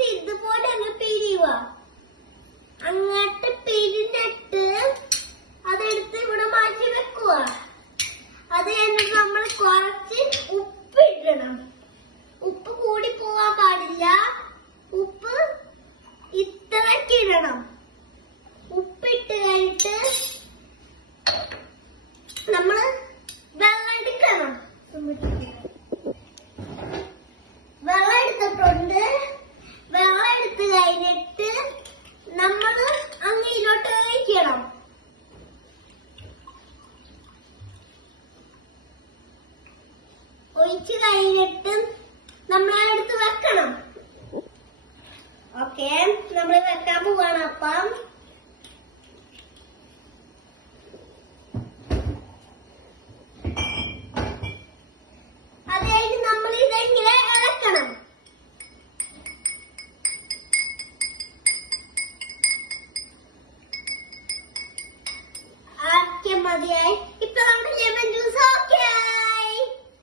എന്നിട്ട് ഇതുപോലെ അങ്ങ് പിരിയുക. അങ്ങോട്ട് പിരിഞ്ഞിട്ട് അതെടുത്ത് ഇവിടെ മാറ്റി വെക്കുക. അത് കഴിഞ്ഞിട്ട് നമ്മൾ കുറച്ച് ഉപ്പിടണം. ഉപ്പ് കൂടി പോവാൻ പാടില്ല. ഉപ്പ് ഇത്രയ്ക്ക് ഇടണം. ഉപ്പിട്ട് കഴിഞ്ഞിട്ട് നമ്മള് വെള്ളം എടുക്കണം. വെള്ളം എടുത്തിട്ടുണ്ട്. വെള്ളം എടുത്ത് കഴിഞ്ഞിട്ട് നമ്മള് അങ്ങോട്ട് ഒഴിക്കണം. ഒഴിച്ച് കഴിഞ്ഞിട്ട് നമ്മളെടുത്ത് വെക്കണം. ഓക്കെ, നമ്മള് വെക്കാൻ പോവാണ്. അപ്പം അത് കഴിഞ്ഞ് നമ്മൾ ഇതെങ്ങനെ ഇളക്കണം. ആക്കിയ മതിയായി.